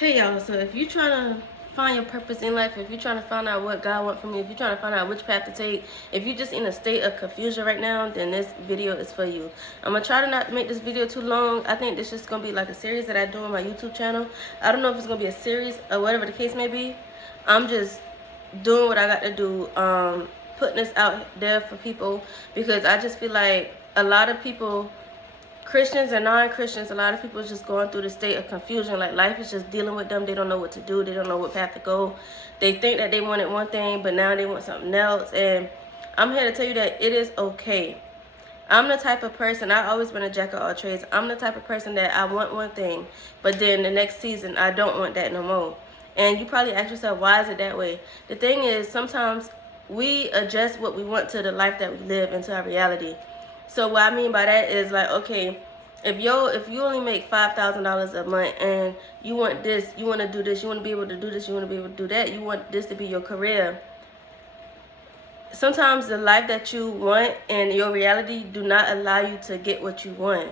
Hey y'all, so if you're trying to find your purpose in life, if you're trying to find out what God wants from you, if you're trying to find out which path to take, if you're just in a state of confusion right now, then this video is for you. I'm going to try to not make this video too long. I think this is going to be like a series that I do on my YouTube channel. I don't know if it's going to be a series or whatever the case may be. I'm just doing what I got to do, putting this out there for people, because I just feel like a lot of people, Christians and non-Christians, a lot of people is just going through the state of confusion. Like, life is just dealing with them. They don't know what to do. They don't know what path to go. They think that they wanted one thing, but now they want something else. And I'm here to tell you that it is okay. I'm the type of person, I've always been a jack of all trades. I'm the type of person that I want one thing, but then the next season, I don't want that no more. And you probably ask yourself, why is it that way? The thing is, sometimes we adjust what we want to the life that we live, into our reality. So what I mean by that is, like, okay, if you only make $5,000 a month and you want this, you want to do this, you want to be able to do this, you want to be able to do that, you want this to be your career. Sometimes the life that you want and your reality do not allow you to get what you want.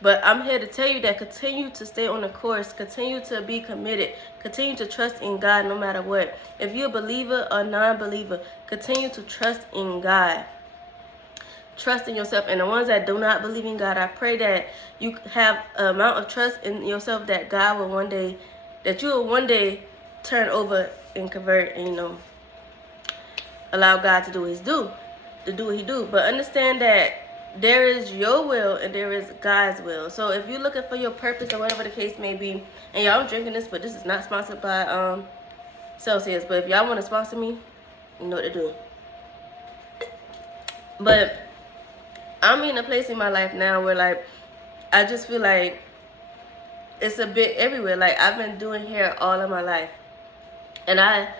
But I'm here to tell you that continue to stay on the course, continue to be committed, continue to trust in God no matter what. If you're a believer or non-believer, continue to trust in God. Trust in yourself. And the ones that do not believe in God, I pray that you have an amount of trust in yourself that God will one day, that you will one day turn over and convert and, allow God to do what he do. But understand that there is your will and there is God's will. So if you're looking for your purpose or whatever the case may be, and y'all, I'm drinking this, but this is not sponsored by Celsius. But if y'all want to sponsor me, you know what to do. But I'm in a place in my life now where, like, I just feel like it's a bit everywhere. Like, I've been doing hair all of my life, and I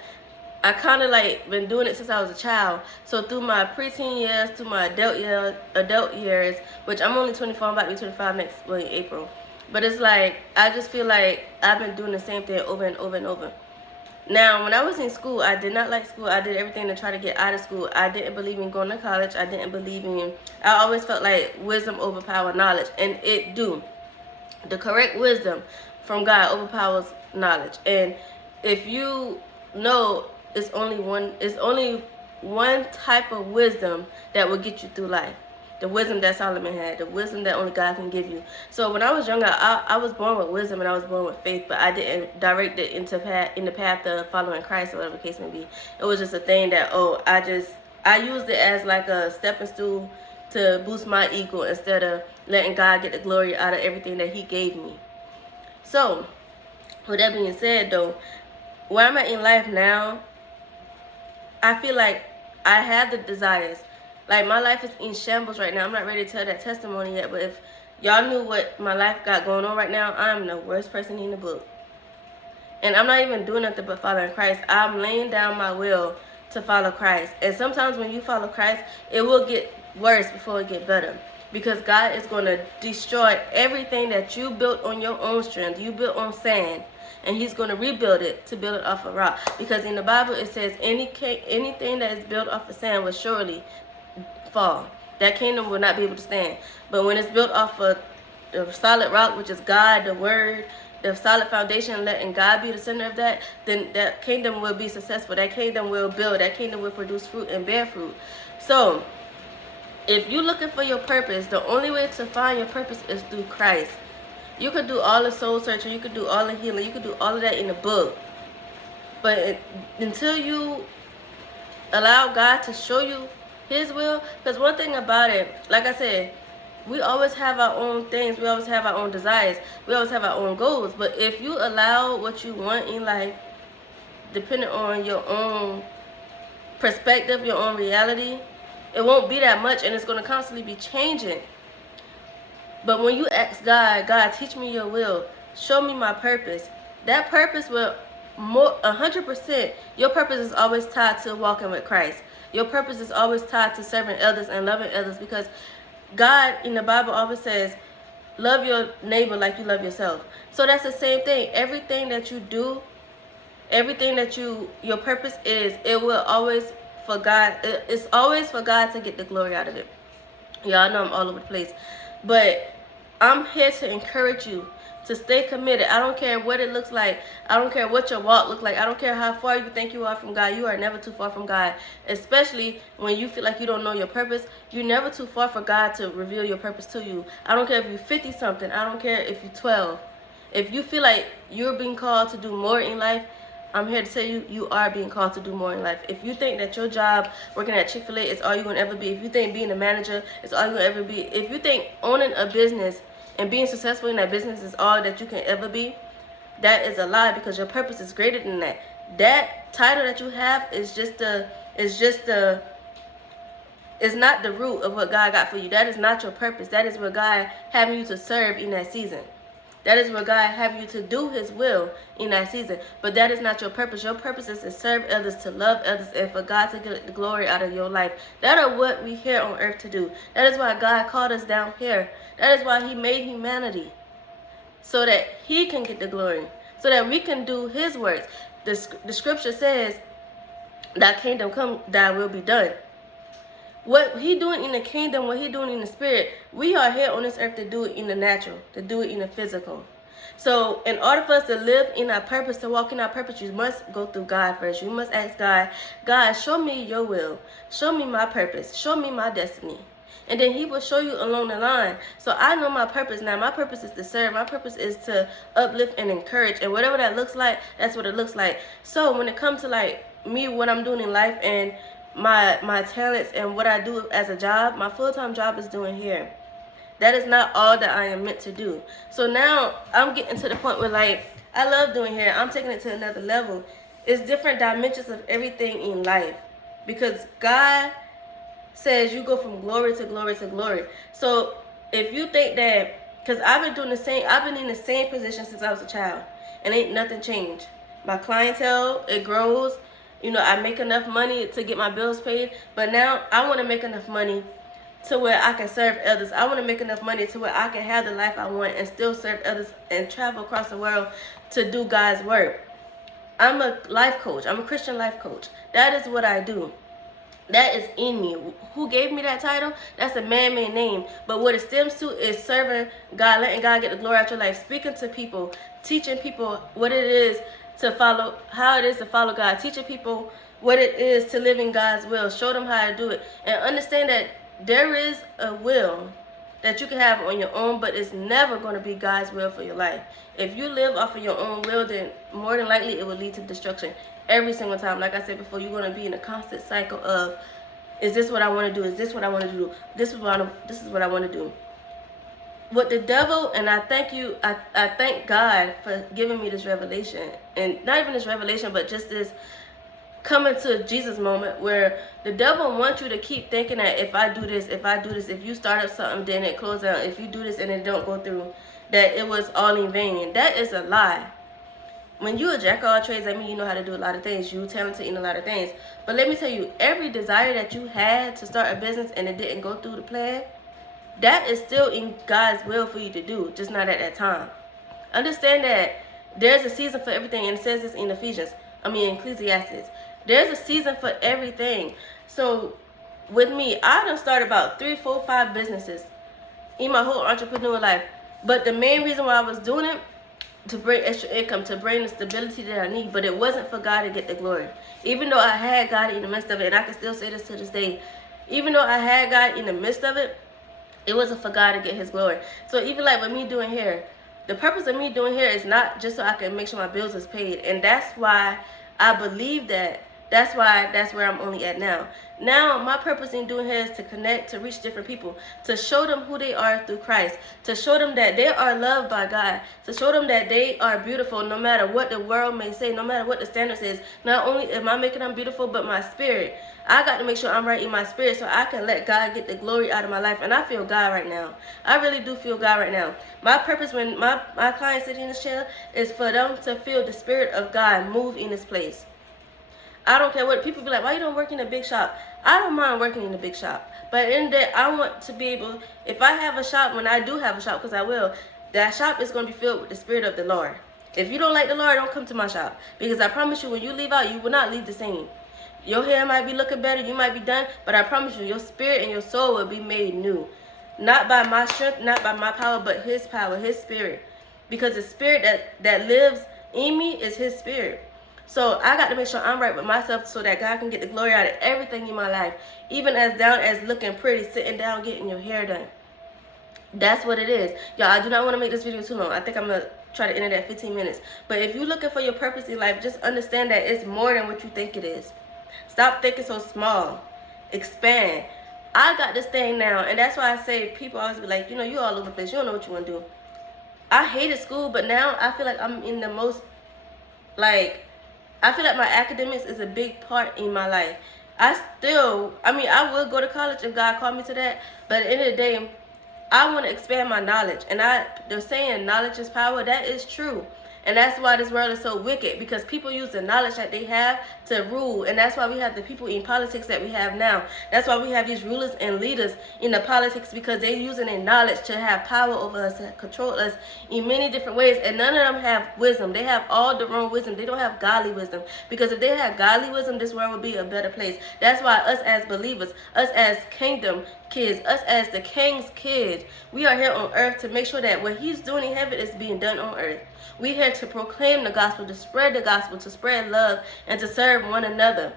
kind of like been doing it since I was a child. So through my preteen years, through my adult years, which I'm only 24, I'm about to be 25 in April. But it's like, I just feel like I've been doing the same thing over and over and over. Now, when I was in school, I did not like school. I did everything to try to get out of school. I didn't believe in going to college. I didn't believe in, I always felt like wisdom overpowered knowledge, and it do. The correct wisdom from God overpowers knowledge. And if you know, it's only one type of wisdom that will get you through life. The wisdom that Solomon had, the wisdom that only God can give you. So when I was younger, I was born with wisdom and I was born with faith, but I didn't direct it in the path of following Christ or whatever the case may be. It was just a thing that, I used it as like a stepping stool to boost my ego instead of letting God get the glory out of everything that he gave me. So, with that being said though, where I'm at in life now, I feel like I have the desires. Like, my life is in shambles right now. I'm not ready to tell that testimony yet, but if y'all knew what my life got going on right now, I'm the worst person in the book. And I'm not even doing nothing but following Christ. I'm laying down my will to follow Christ. And sometimes when you follow Christ, it will get worse before it get better. Because God is going to destroy everything that you built on your own strength. You built on sand. And he's going to rebuild it to build it off of rock. Because in the Bible it says anything that is built off of sand will surely fall. That kingdom will not be able to stand. But when it's built off of the solid rock, which is God, the word, the solid foundation, letting God be the center of that, then that kingdom will be successful. That kingdom will build. That kingdom will produce fruit and bear fruit. So, if you're looking for your purpose, the only way to find your purpose is through Christ. You could do all the soul searching, you could do all the healing, you could do all of that in the book. But until you allow God to show you his will, because one thing about it, like I said, we always have our own things, we always have our own desires, we always have our own goals. But if you allow what you want in life, depending on your own perspective, your own reality, it won't be that much, and it's going to constantly be changing. But when you ask God, God, teach me your will, show me my purpose, that purpose will 100%, your purpose is always tied to walking with Christ. Your purpose is always tied to serving others and loving others, because God in the Bible always says, love your neighbor like you love yourself. So that's the same thing. Everything that you do, everything that your purpose is, it will always for God. It's always for God to get the glory out of it. Y'all know I'm all over the place. But I'm here to encourage you to stay committed. I don't care what it looks like. I don't care what your walk looks like. I don't care how far you think you are from God. You are never too far from God. Especially when you feel like you don't know your purpose. You're never too far for God to reveal your purpose to you. I don't care if you're 50 something. I don't care if you're 12. If you feel like you're being called to do more in life, I'm here to tell you, you are being called to do more in life. If you think that your job, working at Chick-fil-A, is all you're going to ever be, if you think being a manager is all you're going to ever be, if you think owning a business and being successful in that business is all that you can ever be, that is a lie, because your purpose is greater than that. That title that you have is it's not the root of what God got for you. That is not your purpose. That is what God having you to serve in that season. That is what God have you to do his will in that season. But that is not your purpose. Your purpose is to serve others, to love others, and for God to get the glory out of your life. That is what we here on earth to do. That is why God called us down here. That is why he made humanity. So that he can get the glory. So that we can do his works. The scripture says, thy kingdom come, thy will be done. What he doing in the kingdom, what he doing in the spirit, we are here on this earth to do it in the natural, to do it in the physical. So in order for us to live in our purpose, to walk in our purpose, you must go through God first. You must ask God, God, show me your will. Show me my purpose. Show me my destiny. And then he will show you along the line. So I know my purpose now. My purpose is to serve. My purpose is to uplift and encourage. And whatever that looks like, that's what it looks like. So when it comes to like me, what I'm doing in life, and my talents and what I do as a job, my full-time job is doing here. That is not all that I am meant to do. So now I'm getting to the point where like I love doing hair. I'm taking it to another level. It's different dimensions of everything in life, because God says you go from glory to glory to glory. So if you think that, because I've been in the same position since I was a child, and ain't nothing changed. My clientele, it grows. You know, I make enough money to get my bills paid, but now I want to make enough money to where I can serve others. I want to make enough money to where I can have the life I want and still serve others and travel across the world to do God's work. I'm a life coach. I'm a Christian life coach. That is what I do. That is in me. Who gave me that title? That's a man-made name. But what it stems to is serving God, letting God get the glory out your life, speaking to people, teaching people what it is to follow, how it is to follow God, teaching people what it is to live in God's will, show them how to do it, and understand that there is a will that you can have on your own, but it's never going to be God's will for your life. If you live off of your own will, then more than likely it will lead to destruction every single time. Like I said before, you're going to be in a constant cycle of, is this what I want to do? Is this what I want to do? This is what I want to do. What the devil, and I thank God for giving me this revelation, and not even this revelation, but just this coming to Jesus moment where the devil wants you to keep thinking that if I do this, if you start up something, then it closes out. If you do this and it don't go through, that it was all in vain. That is a lie. When you a jack of all trades, that means you know how to do a lot of things. You're talented in a lot of things. But let me tell you, every desire that you had to start a business and it didn't go through the plan, that is still in God's will for you to do, just not at that time. Understand that there's a season for everything, and it says this in Ecclesiastes. There's a season for everything. So with me, I done started about 3, 4, 5 businesses in my whole entrepreneur life. But the main reason why I was doing it, to bring extra income, to bring the stability that I need, but it wasn't for God to get the glory. Even though I had God in the midst of it, and I can still say this to this day, even though I had God in the midst of it, it wasn't for God to get his glory. So even like with me doing hair, the purpose of me doing hair is not just so I can make sure my bills is paid. And that's why I believe that. That's where I'm only at now. Now, my purpose in doing hair is to connect, to reach different people, to show them who they are through Christ, to show them that they are loved by God, to show them that they are beautiful no matter what the world may say, no matter what the standards is. Not only am I making them beautiful, but my spirit. I got to make sure I'm right in my spirit so I can let God get the glory out of my life. And I feel God right now. I really do feel God right now. My purpose when my clients sit in this chair is for them to feel the spirit of God move in this place. I don't care what people be like, why you don't work in a big shop? I don't mind working in a big shop. But in that, I want to be able, if I have a shop, when I do have a shop, because I will, that shop is going to be filled with the spirit of the Lord. If you don't like the Lord, don't come to my shop. Because I promise you, when you leave out, you will not leave the same. Your hair might be looking better, you might be done, but I promise you, your spirit and your soul will be made new. Not by my strength, not by my power, but his power, his spirit. because the spirit that lives in me is his spirit. So I got to make sure I'm right with myself so that God can get the glory out of everything in my life. Even as down as looking pretty, sitting down, getting your hair done. That's what it is. Y'all, I do not want to make this video too long. I think I'm going to try to end it at 15 minutes. But if you're looking for your purpose in life, just understand that it's more than what you think it is. Stop thinking so small. Expand. I got this thing now, and that's why I say people always be like, you know, you all over the place. You don't know what you want to do. I hated school, but now I feel like I'm in the most, like, I feel like my academics is a big part in my life. I would go to college if God called me to that, but at the end of the day, I want to expand my knowledge. And they're saying knowledge is power. That is true. And that's why this world is so wicked, because people use the knowledge that they have to rule. And that's why we have the people in politics that we have now. That's why we have these rulers and leaders in the politics, because they're using their knowledge to have power over us, to control us in many different ways. And none of them have wisdom. They have all the wrong wisdom. They don't have godly wisdom. Because if they had godly wisdom, this world would be a better place. That's why us as believers, us as kingdom kids, us as the king's kids, we are here on earth to make sure that what he's doing in heaven is being done on earth. We're here to proclaim the gospel, to spread the gospel, to spread love, and to serve one another.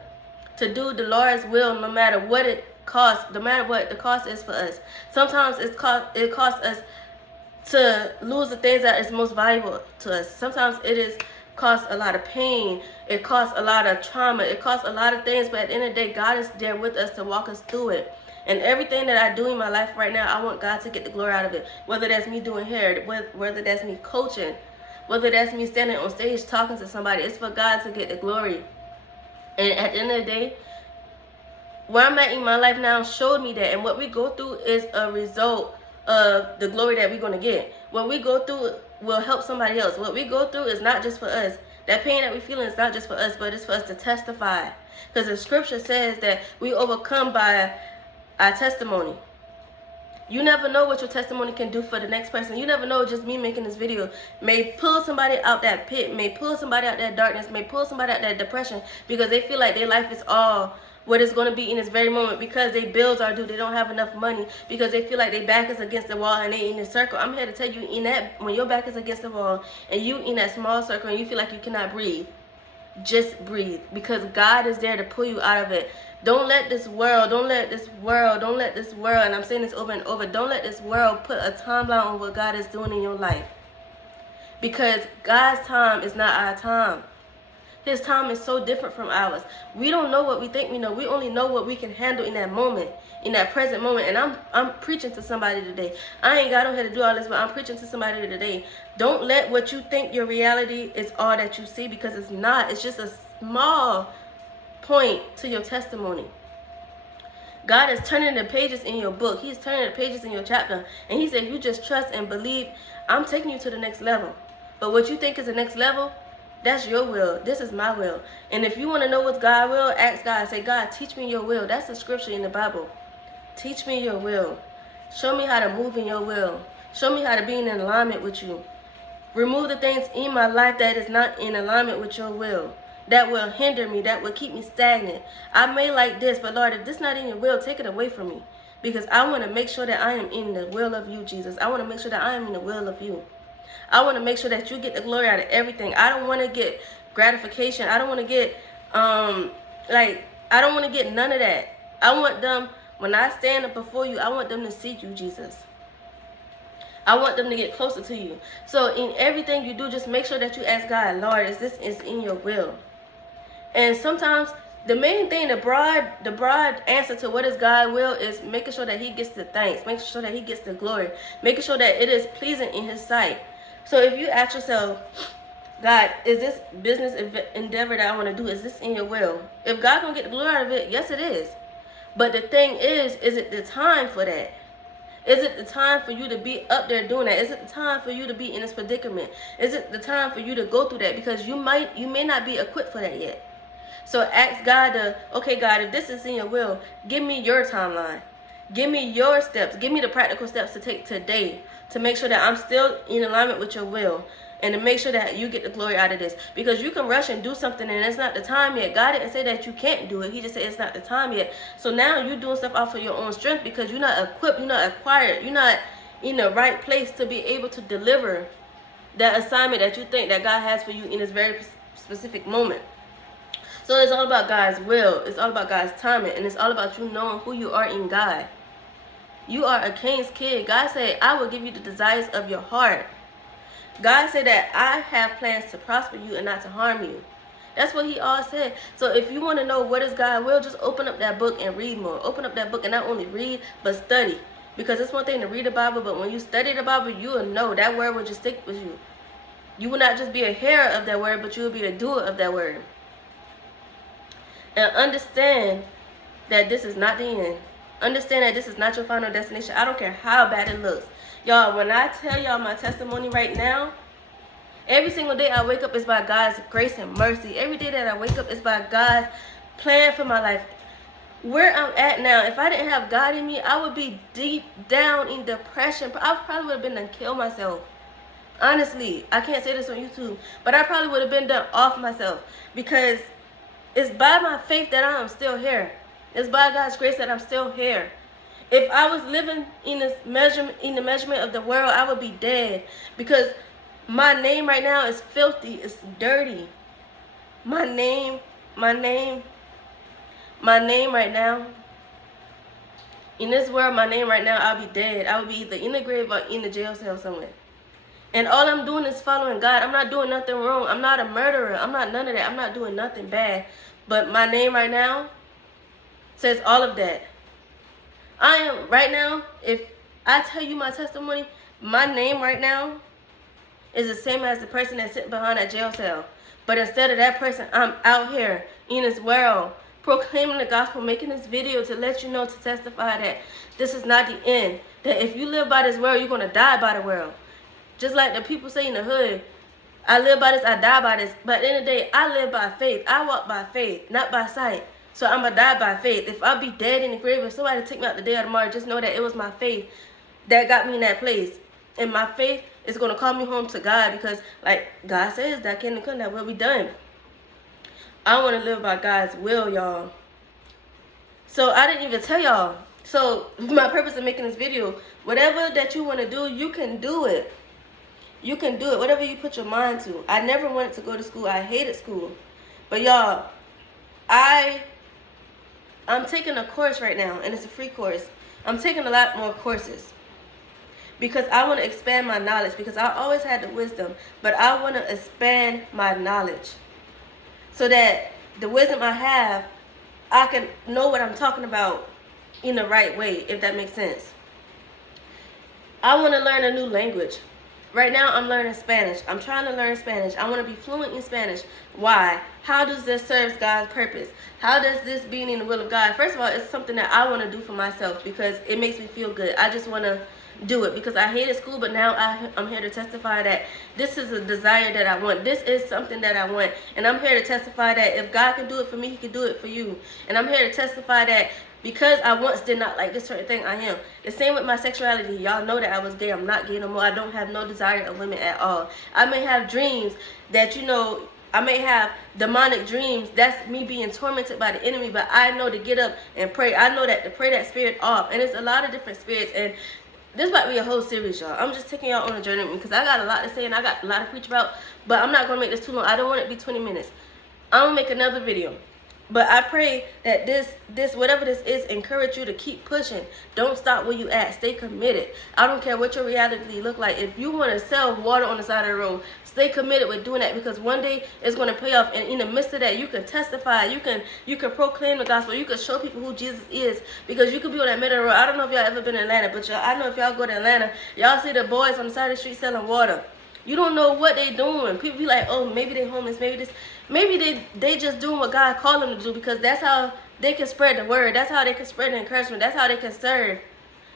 To do the Lord's will no matter what it costs, no matter what the cost is for us. Sometimes it costs us to lose the things that is most valuable to us. Sometimes it costs a lot of pain. It costs a lot of trauma. It costs a lot of things, but at the end of the day, God is there with us to walk us through it. And everything that I do in my life right now, I want God to get the glory out of it. Whether that's me doing hair, whether that's me coaching, whether that's me standing on stage talking to somebody, it's for God to get the glory. And at the end of the day, where I'm at in my life now showed me that. And what we go through is a result of the glory that we're going to get. What we go through will help somebody else. What we go through is not just for us. That pain that we're feeling is not just for us, but it's for us to testify. Because the scripture says that we overcome by our testimony. You never know what your testimony can do for the next person. You never know, just me making this video may pull somebody out that pit, may pull somebody out that darkness, may pull somebody out that depression, because they feel like their life is all what it's going to be in this very moment, because their bills are due, they don't have enough money, because they feel like their back is against the wall and they in a circle. I'm here to tell you, when your back is against the wall and you in that small circle and you feel like you cannot breathe, just breathe, because God is there to pull you out of it. Don't let this world, and I'm saying this over and over, don't let this world put a timeline on what God is doing in your life. Because God's time is not our time. His time is so different from ours. We don't know what we think we know. We only know what we can handle in that moment, in that present moment. And I'm preaching to somebody today. I ain't got on here to do all this, but I'm preaching to somebody today. Don't let what you think your reality is all that you see, because it's not. It's just a small point to your testimony. God is turning the pages in your book. He's turning the pages in your chapter. And he said, you just trust and believe, I'm taking you to the next level. But what you think is the next level, that's your will. This is my will. And if you want to know what's God's will, ask God. Say, God, teach me your will. That's the scripture in the Bible. Teach me your will. Show me how to move in your will. Show me how to be in alignment with you. Remove the things in my life that is not in alignment with your will, that will hinder me, that will keep me stagnant. I may like this, but Lord, if this is not in your will, take it away from me. Because I want to make sure that I am in the will of you, Jesus. I want to make sure that I am in the will of you. I want to make sure that you get the glory out of everything. I don't want to get gratification. I don't want to get, I don't want to get none of that. I want them, when I stand up before you, I want them to see you, Jesus. I want them to get closer to you. So in everything you do, just make sure that you ask God, Lord, is this in your will? And sometimes the main thing, the broad answer to what is God's will is making sure that he gets the thanks, making sure that he gets the glory, making sure that it is pleasing in his sight. So if you ask yourself, God, is this business endeavor that I want to do, is this in your will? If God gonna get the glory out of it, yes it is. But the thing is it the time for that? Is it the time for you to be up there doing that? Is it the time for you to be in this predicament? Is it the time for you to go through that? Because you may not be equipped for that yet. So ask God okay, God, if this is in your will, give me your timeline. Give me your steps. Give me the practical steps to take today to make sure that I'm still in alignment with your will, and to make sure that you get the glory out of this. Because you can rush and do something and it's not the time yet. God didn't say that you can't do it. He just said it's not the time yet. So now you're doing stuff off of your own strength because you're not equipped, you're not acquired, you're not in the right place to be able to deliver that assignment that you think that God has for you in this very specific moment. So it's all about God's will. It's all about God's timing. And it's all about you knowing who you are in God. You are a king's kid. God said, I will give you the desires of your heart. God said that I have plans to prosper you and not to harm you. That's what he all said. So if you want to know what is God's will, just open up that book and read more. Open up that book and not only read, but study. Because it's one thing to read the Bible, but when you study the Bible, you will know that word will just stick with you. You will not just be a hearer of that word, but you will be a doer of that word. And understand that this is not the end. Understand that this is not your final destination. I don't care how bad it looks. Y'all, when I tell y'all my testimony right now, every single day I wake up is by God's grace and mercy. Every day that I wake up is by God's plan for my life. Where I'm at now, if I didn't have God in me, I would be deep down in depression. I probably would have been done kill myself. Honestly, I can't say this on YouTube, but I probably would have been done off myself, because it's by my faith that I am still here. It's by God's grace that I'm still here. If I was living in this the measurement of the world, I would be dead, because my name right now is filthy. It's dirty. My name right now, in this world, my name right now, I'll be dead. I would be either in the grave or in the jail cell somewhere. And all I'm doing is following God. I'm not doing nothing wrong. I'm not a murderer. I'm not none of that. I'm not doing nothing bad. But my name right now says all of that. I am, right now, if I tell you my testimony, my name right now is the same as the person that's sitting behind that jail cell. But instead of that person, I'm out here in this world proclaiming the gospel, making this video to let you know, to testify that this is not the end. That if you live by this world, you're going to die by the world. Just like the people say in the hood, I live by this, I die by this. But at the end of the day, I live by faith. I walk by faith, not by sight. So I'm going to die by faith. If I be dead in the grave, if somebody take me out the day or tomorrow, just know that it was my faith that got me in that place. And my faith is going to call me home to God, because like God says, that kingdom come, that will be done. I want to live by God's will, y'all. So I didn't even tell y'all. So my purpose of making this video, whatever that you want to do, you can do it. You can do it, whatever you put your mind to. I never wanted to go to school. I hated school. But y'all, I'm taking a course right now, and it's a free course. I'm taking a lot more courses because I want to expand my knowledge, because I always had the wisdom, but I want to expand my knowledge so that the wisdom I have, I can know what I'm talking about in the right way, if that makes sense. I want to learn a new language. Right now, I'm learning Spanish. I'm trying to learn Spanish. I want to be fluent in Spanish. Why? How does this serve God's purpose? How does this being in the will of God? First of all, it's something that I want to do for myself because it makes me feel good. I just want to do it because I hated school, but now I'm here to testify that this is a desire that I want. This is something that I want. And I'm here to testify that if God can do it for me, he can do it for you. And I'm here to testify that because I once did not like this certain thing, I am. The same with my sexuality. Y'all know that I was gay. I'm not gay no more. I don't have no desire of women at all. I may have dreams that, you know, I may have demonic dreams. That's me being tormented by the enemy. But I know to get up and pray. I know that to pray that spirit off. And it's a lot of different spirits. And this might be a whole series, y'all. I'm just taking y'all on a journey because I got a lot to say and I got a lot to preach about. But I'm not going to make this too long. I don't want it to be 20 minutes. I'm going to make another video. But I pray that this whatever this is, encourage you to keep pushing. Don't stop where you at. Stay committed. I don't care what your reality look like. If you want to sell water on the side of the road, stay committed with doing that because one day it's going to pay off. And in the midst of that, you can testify. You can proclaim the gospel. You can show people who Jesus is because you could be on that middle road. I don't know if y'all ever been in Atlanta, but I know if y'all go to Atlanta, y'all see the boys on the side of the street selling water. You don't know what they doing. People be like, oh, maybe they homeless, maybe this. Maybe they just doing what God called them to do because that's how they can spread the word. That's how they can spread the encouragement. That's how they can serve.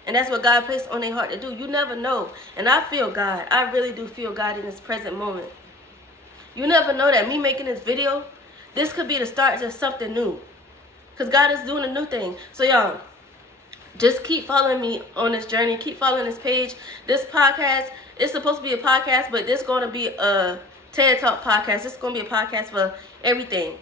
And that's what God placed on their heart to do. You never know. And I feel God. I really do feel God in this present moment. You never know that me making this video, this could be the start to something new. Because God is doing a new thing. So y'all, just keep following me on this journey. Keep following this page. This podcast, it's supposed to be a podcast, but this is going to be a TED Talk podcast. This is going to be a podcast for everything.